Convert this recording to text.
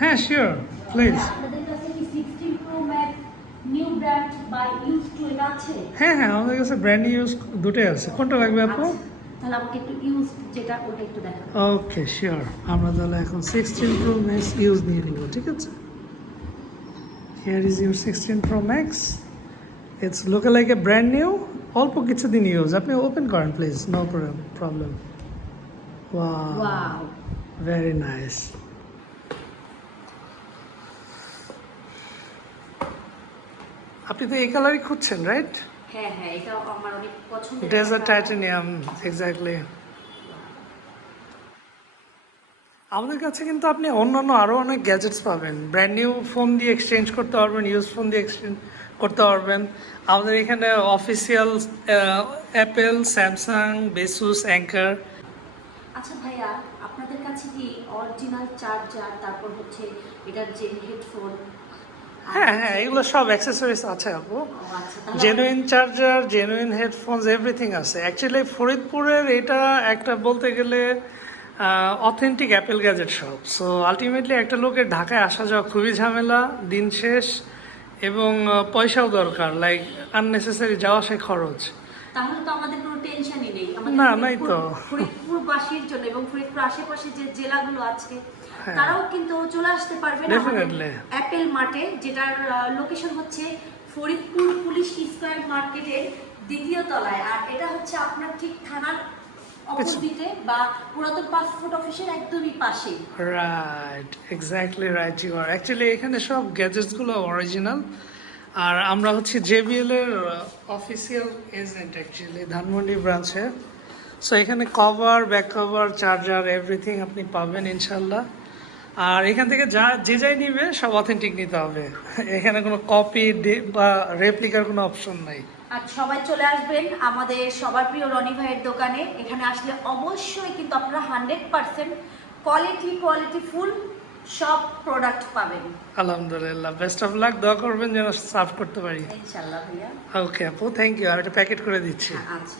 হ্যাঁ sure please. আপনাদের কাছে কি 16 Pro Max নিউ ব্র্যান্ড বা ইউজ টু এটা আছে? হ্যাঁ হ্যাঁ, আমাদের কাছে ব্র্যান্ড ইউজ দুটোই আছে। কোনটা লাগবে আপু? আচ্ছা, তাহলে আমাকে একটু ইউজ যেটা ওটা একটু দেখান। ওকে শিওর, আমরা তাহলে এখন 16 Pro Max ইউজ নিয়ে নিব, ঠিক আছে? Here is your 16 Pro Max, it's look like a brand new. অল্প কিছুদিন ইউজ, আপনি ওপেন করেন please, no problem. Wow, very nice. আপনি তো এই কালারই খুঁজছেন, রাইট? হ্যাঁ হ্যাঁ, এটা আমার অনেক পছন্দের। Desert titanium, exactly. আমাদের কাছে কিন্তু আপনি অন্যান্য আরও অনেক গ্যাজেটস পাবেন। ব্র্যান্ড নিউ ফোন দিয়ে এক্সচেঞ্জ করতে পারবেন, ইউজ ফোন দিয়ে এক্সচেঞ্জ করতে পারবেন। আমাদের এখানে অফিসিয়াল অ্যাপেল, স্যামসাং, বেসুস, অ্যাঙ্কার। আচ্ছা ভাইয়া, আপনাদের কাছে কি অরিজিনাল চার্জার, তারপর হচ্ছে এটার যে হেডফোন? হ্যাঁ হ্যাঁ, এগুলো সব অ্যাক্সেসরিজ আছে আপু। আচ্ছা, তাহলে genuine charger, genuine headphones, everything আছে। অ্যাকচুয়ালি ফরিদপুরের এটা একটা বলতে গেলে authentic Apple gadget shop. So ultimately একটা লোকের ঢাকায় আসা যাওয়া খুবই ঝামেলা, দিন শেষ, এবং পয়সাও দরকার, লাইক আননেসেসারি যাওয়া আসা খরচ। তাহলে তো আমাদের কোনো টেনশনই নেই। না, নাই তো। ফরিদপুরবাসীর জন্য এবং ফরিদপুর আশেপাশে যে জেলাগুলো আছে হ্যাঁ। তারাও কিন্তু চলে আসতে পারবেন Definitely. অ্যাপেল মার্টে, যেটার লোকেশন হচ্ছে ফরিদপুর পুলিশ স্কয়ার মার্কেটের দ্বিতীয় তলায়। আর এটা হচ্ছে আপনার ঠিক থানার অপোজিটে বা পুরাতন পাসপোর্ট অফিসের একদমই পাশে। Right, exactly right, you are. Actually এখানে সব গ্যাজেটসগুলো অরিজিনাল। আর আমরা হচ্ছে জেবিএল এর অফিসিয়াল এজেন্ট অ্যাকচুয়ালি, ধানমন্ডি ব্রাঞ্চে। সো এখানে cover, back cover, charger, everything আপনি পাবেন ইনশাল্লাহ। আর এখান থেকে যে যাই নিবে সব অথেন্টিক নিতে হবে। এখানে কোনো কপি বা রেপ্লিকার কোনো অপশন নাই। আর সবাই চলে আসবেন আমাদের সবার প্রিয় রনি ভাইয়ের দোকানে। এখানে আসলে অবশ্যই কিন্তু আপনারা 100% কোয়ালিটি ফুল সব প্রোডাক্ট পাবেন। আলহামদুলিল্লাহ, বেস্ট অফ লাক। দোয়া করবেন যেন সার্ভ করতে পারি। ইনশাআল্লাহ ভাইয়া। ওকে আপু, থ্যাংক ইউ। আর একটা প্যাকেট করে দিচ্ছি। হ্যাঁ, আচ্ছা।